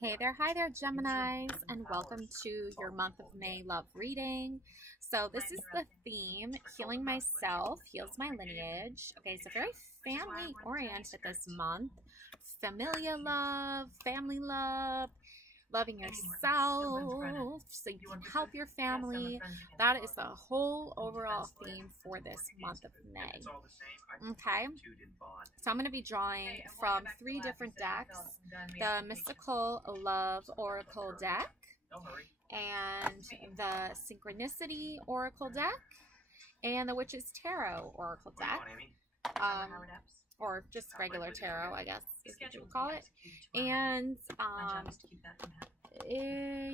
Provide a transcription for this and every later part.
Hey there, hi there, Geminis, and welcome to your month of May love reading. So this is the theme, Healing Myself, Heals My Lineage. Okay, so very family oriented this month. Familiar love, family love, loving yourself so you can help your family. That is the whole overall theme for this month of May. Okay, so I'm going to be drawing from 3 different decks: the Mystical Love Oracle deck, and the Synchronicity Oracle deck, and the Witch's Tarot Oracle deck. Or just regular tarot, I guess is what you would call it. And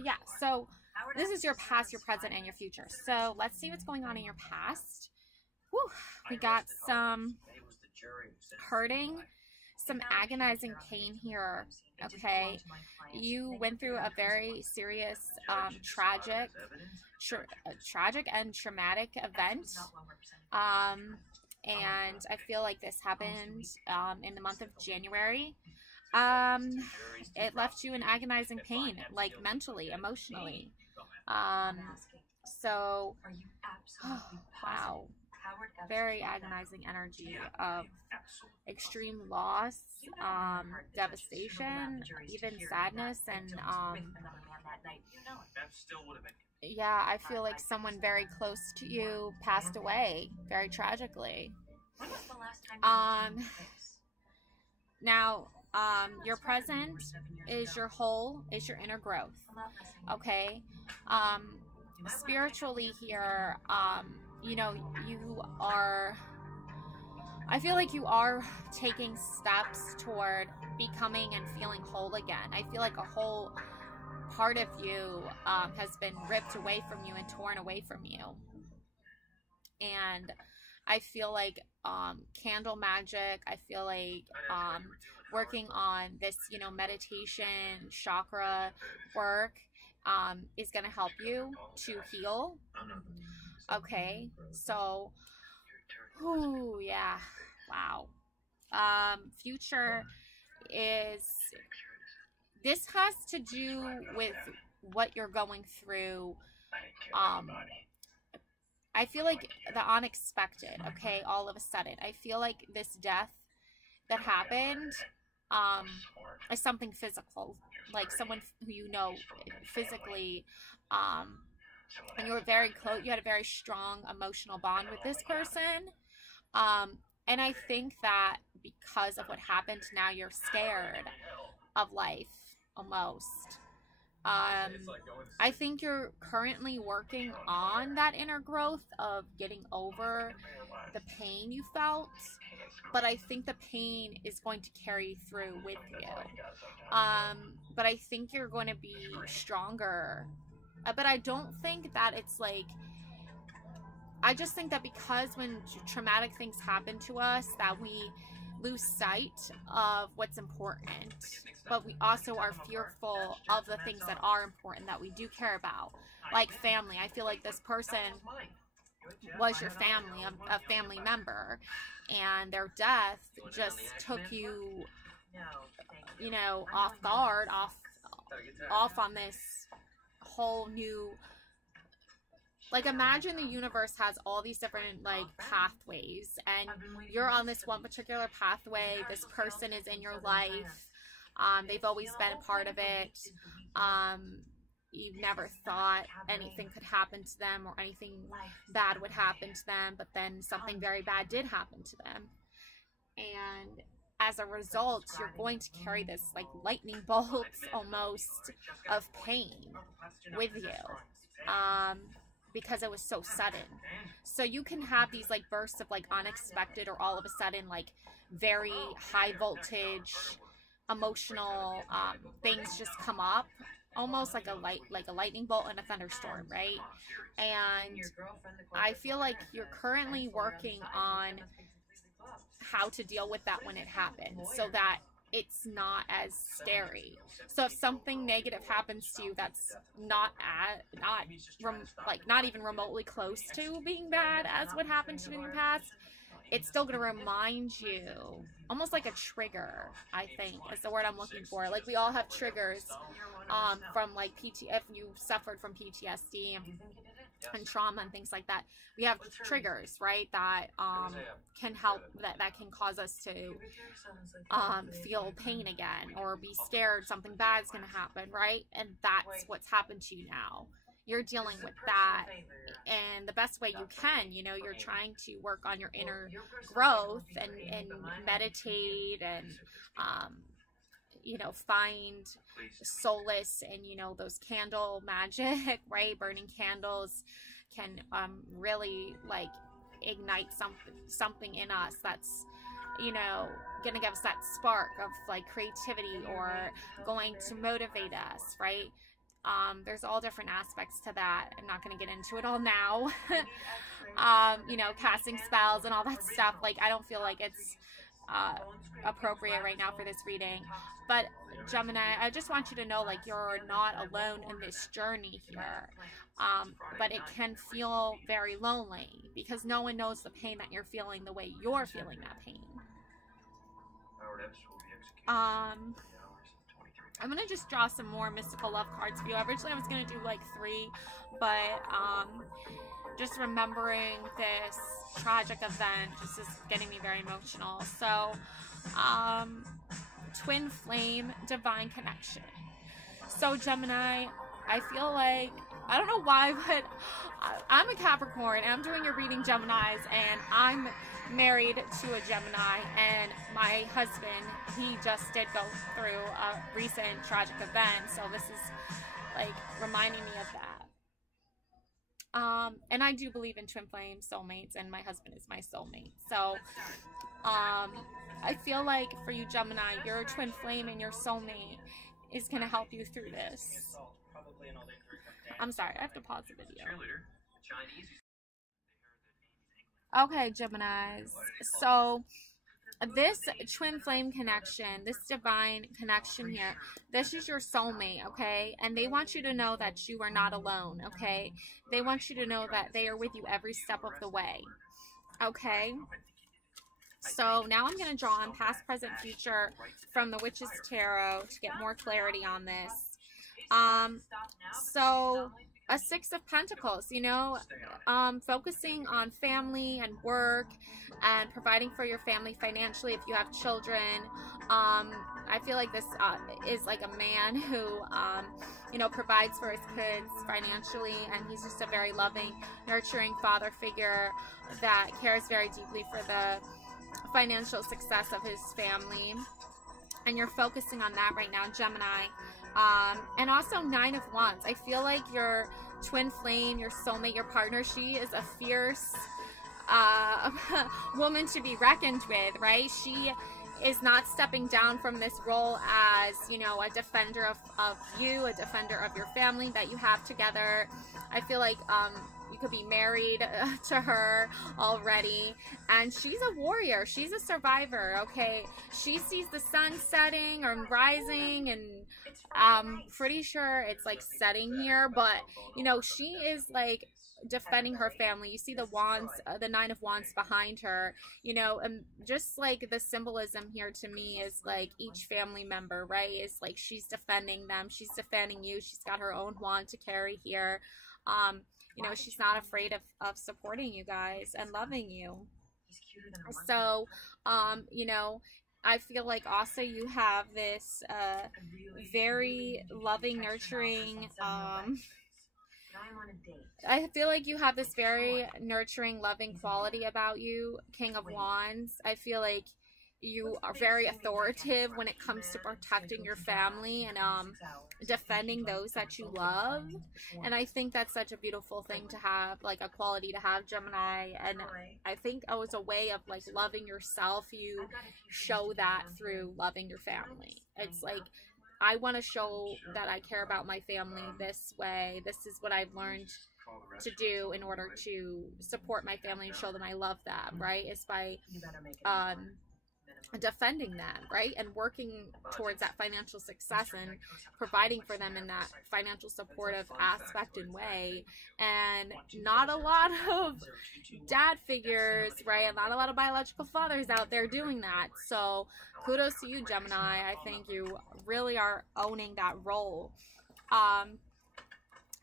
yeah, so this is your past, your present, and your future. So let's see what's going on in your past. Whew, we got some hurting, some agonizing pain here. Okay, you went through a very serious, tragic and traumatic event. And I feel like this happened in the month of January. It left you in agonizing pain, like mentally, emotionally. So, oh, wow, very agonizing energy of extreme loss, devastation, even sadness, and yeah, I feel like someone very close to you passed away very tragically. Now, your present is your whole, is your inner growth. Okay. Spiritually here, you know, I feel like you are taking steps toward becoming and feeling whole again. I feel like a whole part of you has been ripped away from you and torn away from you. And I feel like candle magic, I feel like working on this, you know, meditation, chakra work is going to help you to heal. Okay, so, ooh, yeah, wow. Future is, this has to do with what you're going through. I feel like the unexpected, okay, all of a sudden. I feel like this death that happened is something physical, like someone who you know physically, and you were very close, you had a very strong emotional bond with this person. And I think that because of what happened, now you're scared of life, almost. I think you're currently working on that inner growth of getting over the pain you felt, but I think the pain is going to carry through with you. But I think you're going to be stronger. But I don't think that it's like, I just think that because when traumatic things happen to us, that we lose sight of what's important, but we also are fearful of the things that are important, that we do care about, like family. I feel like this person was your family, a family member, and their death just took you, you know, off guard, off on this whole new, like, imagine the universe has all these different, like, pathways, and you're on this one particular pathway. This person is in your life. They've always been a part of it. You've never thought anything could happen to them or anything bad would happen to them, but then something very bad did happen to them. And as a result, you're going to carry this, like, lightning bolts almost of pain with you. Because it was so sudden. So you can have these, like, bursts of, like, unexpected or all of a sudden, like, very high voltage emotional things just come up, almost like a lightning bolt in a thunderstorm, right? And I feel like you're currently working on how to deal with that when it happens, so that it's not as scary. So if something negative happens to you that's not even remotely close to being bad as what happened to you in your past, it's still going to remind you, almost like a trigger, I think is the word I'm looking for. Like we all have triggers from like if you suffered from PTSD and trauma and things like that. We have triggers, right, that can help, that can cause us to feel pain again or be scared something bad's going to happen, right? And that's what's happened to you now. You're dealing with that, and the best way you can, you know, you're trying to work on your inner growth and meditate and you know, find solace in, you know, those candle magic, right? Burning candles can really like ignite something in us that's, you know, gonna give us that spark of like creativity or going to motivate us, right? There's all different aspects to that. I'm not going to get into it all now. You know, casting spells and all that stuff. Like, I don't feel like it's appropriate right now for this reading. But Gemini, I just want you to know, like, you're not alone in this journey here. But it can feel very lonely because no one knows the pain that you're feeling the way you're feeling that pain. I'm going to just draw some more mystical love cards for you. Originally, I was going to do like 3, but just remembering this tragic event just is getting me very emotional. So, twin flame, divine connection. So, Gemini, I feel like, I don't know why, but I'm a Capricorn, and I'm doing your reading, Geminis, and I'm married to a Gemini, and my husband, he just did go through a recent tragic event, so this is like reminding me of that. And I do believe in twin flame soulmates, and my husband is my soulmate. So I feel like for you, Gemini, your twin flame and your soulmate is going to help you through this. I'm sorry, I have to pause the video. Okay, Geminis. So this twin flame connection, this divine connection here, this is your soulmate, okay? And they want you to know that you are not alone, okay? They want you to know that they are with you every step of the way, okay? So now I'm going to draw on past, present, future from the Witch's Tarot to get more clarity on this. So a 6 of Pentacles, you know, focusing on family and work and providing for your family financially if you have children. I feel like this is like a man who, you know, provides for his kids financially, and he's just a very loving, nurturing father figure that cares very deeply for the financial success of his family. And you're focusing on that right now, Gemini. And also 9 of Wands. I feel like your twin flame, your soulmate, your partner, she is a fierce woman to be reckoned with, right? She is not stepping down from this role as, you know, a defender of you, a defender of your family that you have together. I feel like you could be married to her already, and she's a warrior. She's a survivor, okay? She sees the sun setting or rising, and I'm pretty sure it's like setting here, but you know, she is like defending her family. You see the wands, the 9 of Wands behind her, you know, and just like the symbolism here to me is like each family member, right? It's like she's defending them. She's defending you. She's got her own wand to carry here. You know, she's not afraid of supporting you guys and loving you. So, you know, I feel like also you have this very loving, nurturing, I feel like you have this very nurturing, loving quality about you, King of Wands. I feel like you are very authoritative when it comes to protecting your family and defending those that you love. And I think that's such a beautiful thing to have, like a quality to have, Gemini. And I think as a way of like loving yourself, you show that through loving your family. It's like, I want to show that I care about my family this way. This is what I've learned to do in order to support my family and show them I love them, right? It's by defending them, right? And working towards that financial success and providing for them in that financial supportive aspect and way. And not a lot of dad figures, right? And not a lot of biological fathers out there doing that. So kudos to you, Gemini. I think you really are owning that role.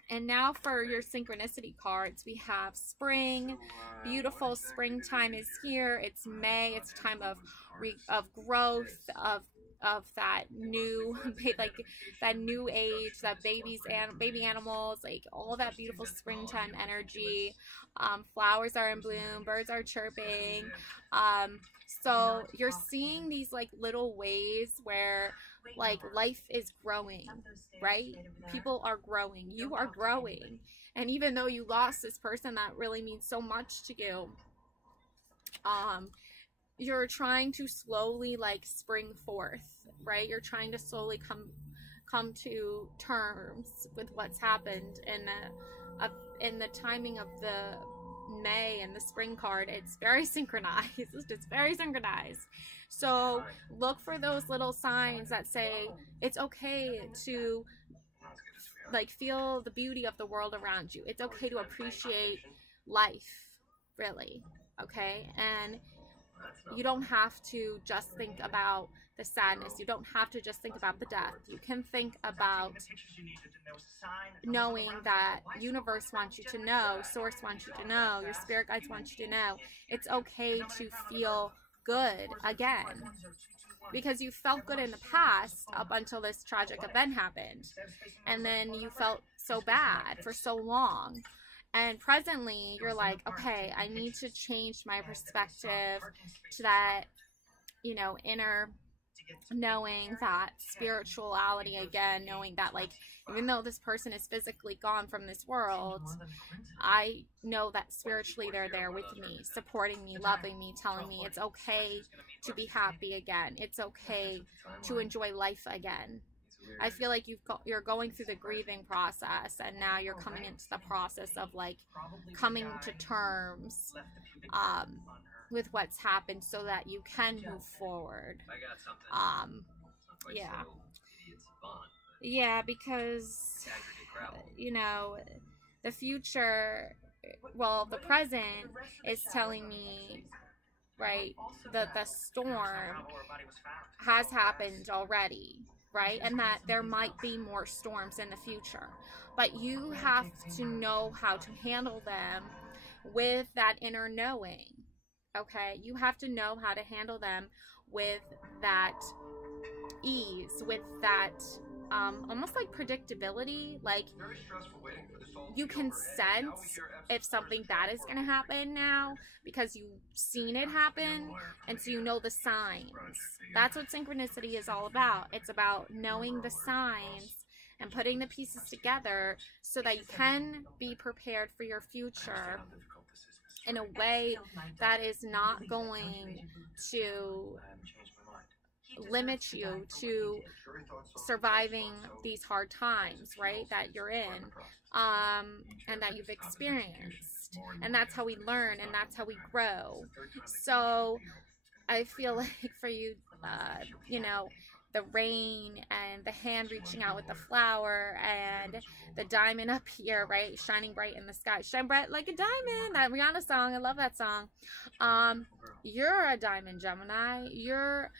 And now for your synchronicity cards, we have spring. Beautiful springtime is here. It's May. It's a time of growth, of that new, like that new age, that baby animals, like all that beautiful springtime energy. Flowers are in bloom, birds are chirping. So you're seeing these like little ways where like life is growing, right? People are growing. You are growing. And even though you lost this person that really means so much to you, you're trying to slowly like spring forth, right? You're trying to slowly come to terms with what's happened. And in the timing of the May and the spring card, it's very synchronized. It's very synchronized. So look for those little signs that say it's okay to like feel the beauty of the world around you. It's okay to appreciate life, really. Okay? And you don't have to just think about the sadness. You don't have to just think about the death. You can think about knowing that universe wants you to know, source wants you to know, your spirit guides want you to know. It's okay to feel good again. Because you felt good in the past up until this tragic event happened. And then you felt so bad for so long. And presently, you're like, okay, I need to change my perspective to that, you know, inner knowing, that spirituality again, knowing that, like, even though this person is physically gone from this world, I know that spiritually they're there with me, supporting me, loving me, telling me it's okay to be happy again. It's okay to enjoy life again. I feel like you're going through the grieving process, and now you're coming into the process of like coming to terms with what's happened so that you can move forward. Yeah, because you know, the future, well, the present is telling me, right, that the storm has happened already, right? And that there might be more storms in the future. But you have to know how to handle them with that inner knowing, okay? You have to know how to handle them with that ease, with that almost like predictability. Like, you can sense if something bad is going to happen now because you've seen it happen, and so you know the signs. That's what synchronicity is all about. It's about knowing the signs and putting the pieces together so that you can be prepared for your future in a way that is not going to limit you to surviving these hard times, right, that you're in, and that you've experienced. And that's how we learn, and that's how we grow. So I feel like for you, you know, the rain and the hand reaching out with the flower and the diamond up here, right, shining bright in the sky, shine bright like a diamond, that Rihanna song, I love that song. You're a diamond, Gemini. You're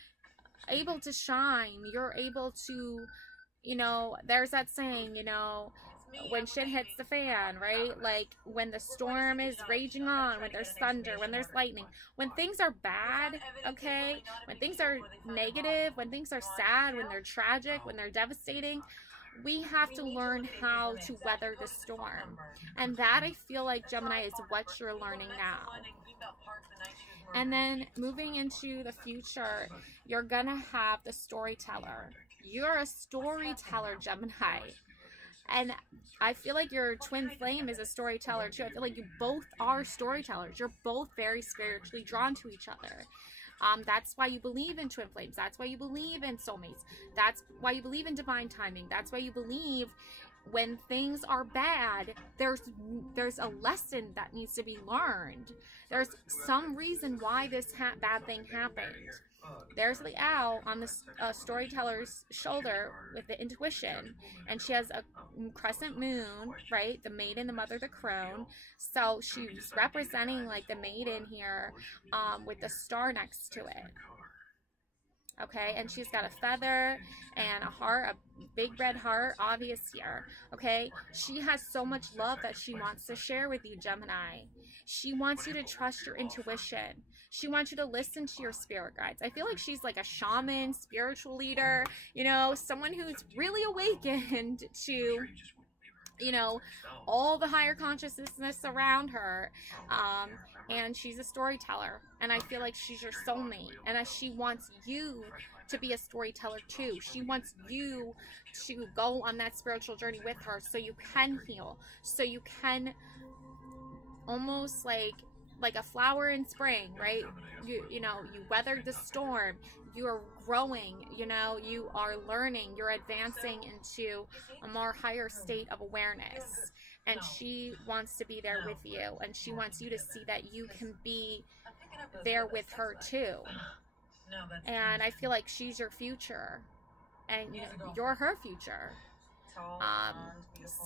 able to shine. You're able to, you know, there's that saying, you know, when shit hits the fan, right? Like when the storm is raging on, when there's thunder, when there's lightning, when things are bad, okay, when things are negative, when things are sad, when they're tragic, when they're devastating, we have to learn how to weather the storm. And that, I feel like, Gemini, is what you're learning now. And then moving into the future, you're gonna have the storyteller. You're a storyteller, Gemini. And I feel like your twin flame is a storyteller too. I feel like you both are storytellers. You're both very spiritually drawn to each other. That's why you believe in twin flames. That's why you believe in soulmates. That's why you believe in divine timing. That's why you believe when things are bad, there's a lesson that needs to be learned. There's some reason why this bad thing happened. There's the owl on the storyteller's shoulder with the intuition, and she has a crescent moon, right? The maiden, the mother, the crone. So she's representing like the maiden here, with the star next to it. Okay, and she's got a feather and a heart, a big red heart, obvious here. Okay, she has so much love that she wants to share with you, Gemini. She wants you to trust your intuition. She wants you to listen to your spirit guides. I feel like she's like a shaman, spiritual leader, you know, someone who's really awakened to, you know, all the higher consciousness around her. And she's a storyteller. And I feel like she's your soulmate. And she wants you to be a storyteller too. She wants you to go on that spiritual journey with her so you can heal. So you can almost like a flower in spring, right? You know, you weathered the storm. You are growing, you know, you are learning, you're advancing into a more higher state of awareness. And she wants to be there with you, and she wants you to see that you can be there with her too. And I feel like she's your future, and you're her future.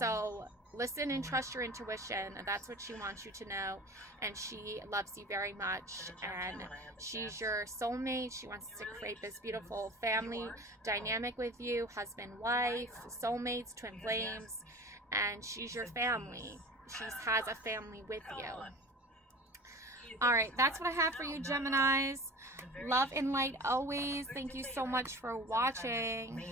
So listen and trust your intuition, and that's what she wants you to know. And she loves you very much, and she's your soulmate. She wants to create this beautiful family dynamic with you, husband, wife, soulmates, twin flames, and she's your family. She has a family with you. All right, that's what I have for you, Geminis. Love and light always. Thank you so much for watching.